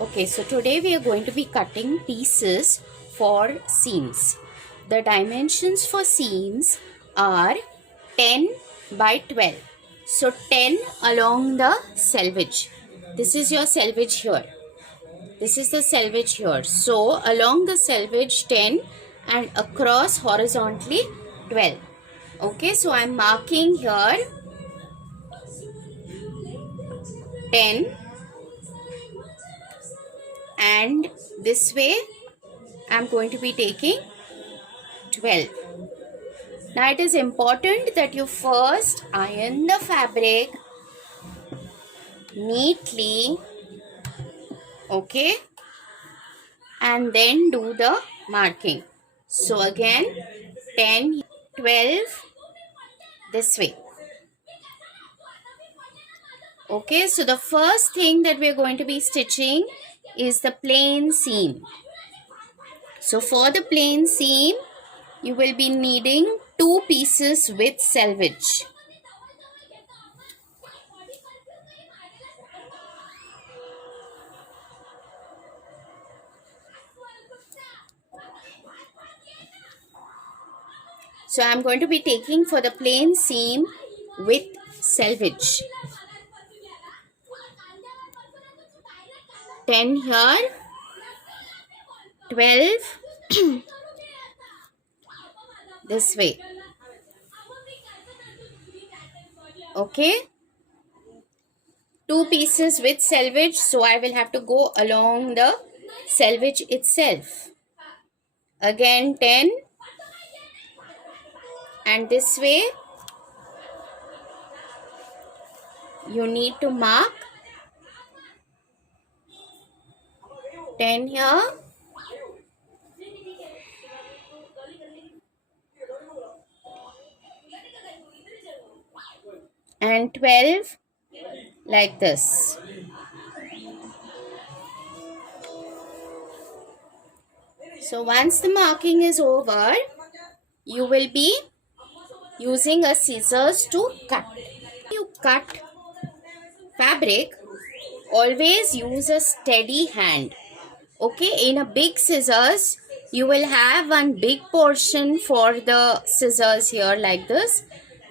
Okay, so today we are going to be cutting pieces for seams. The dimensions for seams are 10 by 12. So 10 along the selvage. This is your selvage here. This is the selvage here. So along the selvage 10 and across horizontally 12. Okay, so I'm marking here 10 and this way I'm going to be taking 12. Now it is important that you first iron the fabric neatly, okay, and then do the marking. So again 10, 12 this way. Okay, so the first thing that we are going to be stitching is the plain seam. So for the plain seam, you will be needing 2 pieces with selvage. So I am going to be taking for the plain seam with selvage. 10 here, 12 this way. Okay, 2 pieces with selvage, so I will have to go along the selvage itself. Again 10 and this way you need to mark 10 here, and 12 like this. So once the marking is over, you will be using a scissors to cut. You cut fabric, always use a steady hand. Okay, in a big scissors, you will have one big portion for the scissors here like this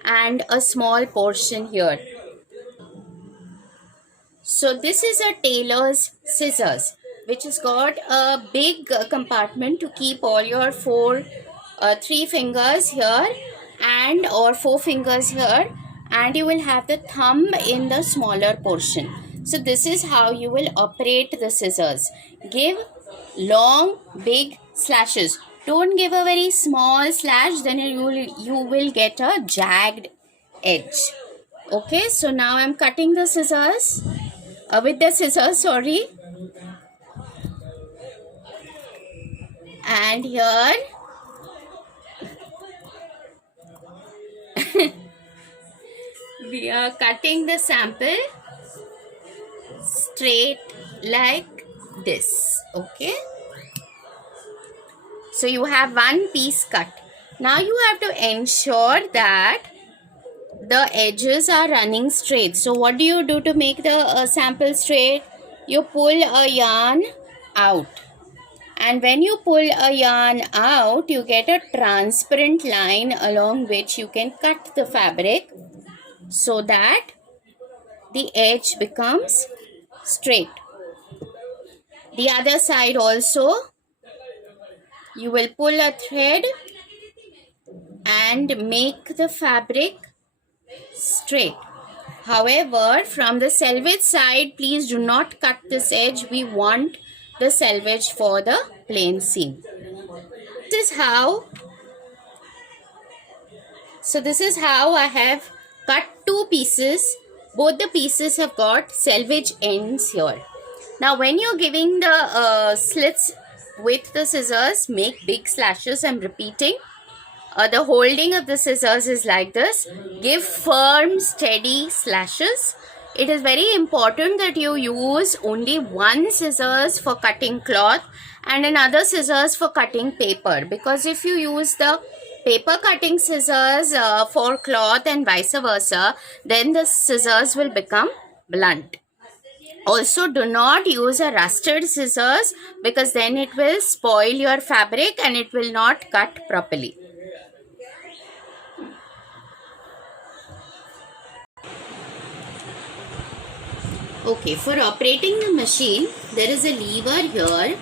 and a small portion here. So this is a tailor's scissors which has got a big compartment to keep all your 3 fingers here and or 4 fingers here, and you will have the thumb in the smaller portion. So this is how you will operate the scissors. Give long big slashes. Don't give a very small slash, then you will get a jagged edge. Okay, so now I'm cutting the scissors with the scissors, sorry. And here we are cutting the sample straight like this. Okay, so you have one piece cut. Now you have to ensure that the edges are running straight. So what do you do to make the sample straight? You pull a yarn out, and when you pull a yarn out, you get a transparent line along which you can cut the fabric so that the edge becomes straight. The other side also, you will pull a thread and make the fabric straight. However, from the selvage side, please do not cut this edge. We want the selvage for the plain seam. This is how I have cut 2 pieces. Both the pieces have got selvage ends here. Now when you're giving the slits with the scissors, make big slashes. I'm repeating. The holding of the scissors is like this. Give firm, steady slashes. It is very important that you use only one scissors for cutting cloth and another scissors for cutting paper, because if you use the paper cutting scissors for cloth and vice versa, then the scissors will become blunt. Also, do not use a rusted scissors because then it will spoil your fabric and it will not cut properly. Okay, for operating the machine, there is a lever here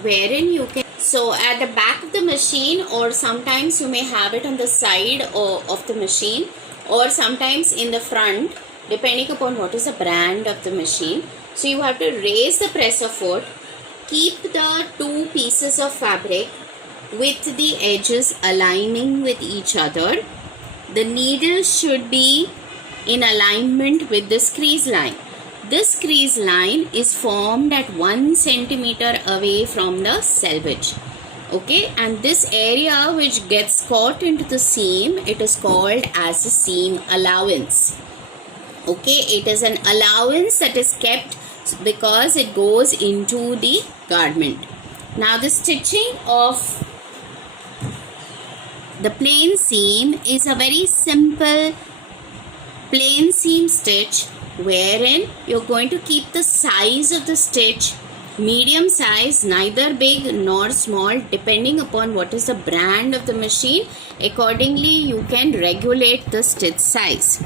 wherein you can, so at the back of the machine, or sometimes you may have it on the side of the machine, or sometimes in the front, depending upon what is the brand of the machine. So you have to raise the presser foot, keep the two pieces of fabric with the edges aligning with each other. The needle should be in alignment with this crease line. This crease line is formed at 1 centimeter away from the selvage. Okay, and this area which gets caught into the seam, it is called as a seam allowance. Okay, it is an allowance that is kept because it goes into the garment. Now the stitching of the plain seam is a very simple plain seam stitch, wherein you're going to keep the size of the stitch medium size, neither big nor small, depending upon what is the brand of the machine. Accordingly, you can regulate the stitch size.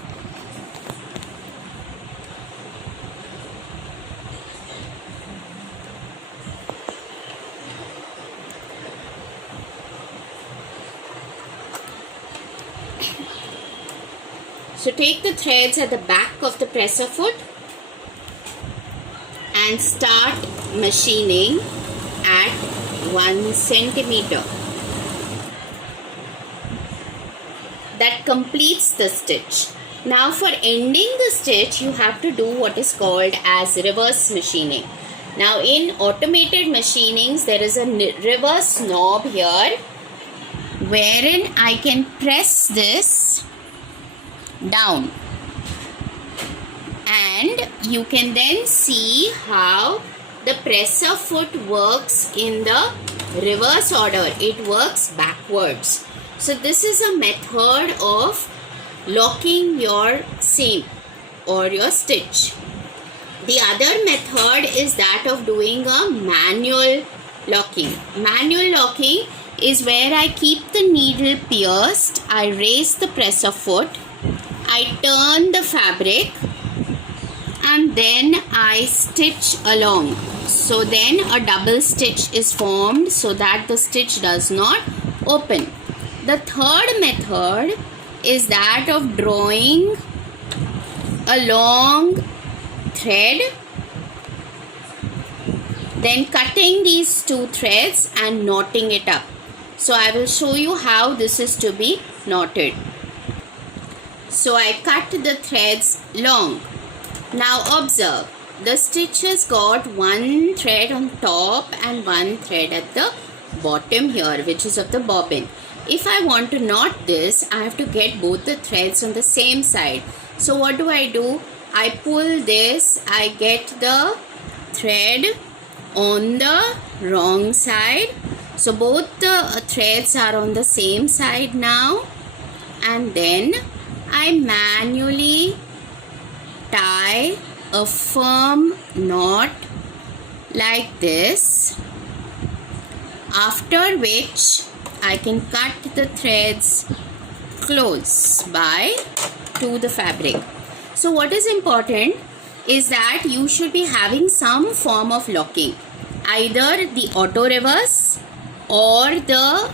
So take the threads at the back of the presser foot and start machining at 1 centimeter. That completes the stitch. Now for ending the stitch, you have to do what is called as reverse machining. Now in automated machinings, there is a reverse knob here wherein I can press this down, and you can then see how the presser foot works in the reverse order. It works backwards. So this is a method of locking your seam or your stitch. The other method is that of doing a manual locking. Manual locking is where I keep the needle pierced, I raise the presser foot, I turn the fabric, and then I stitch along. So then a double stitch is formed so that the stitch does not open. The third method is that of drawing a long thread, then cutting these two threads and knotting it up. So I will show you how this is to be knotted. So I cut the threads long. Now observe, the stitch has got one thread on top and one thread at the bottom here, which is of the bobbin. If I want to knot this, I have to get both the threads on the same side. So what do? I pull this, I get the thread on the wrong side. So both the threads are on the same side now, and then I manually tie a firm knot like this, after which I can cut the threads close by to the fabric. So what is important is that you should be having some form of locking, either the auto reverse or the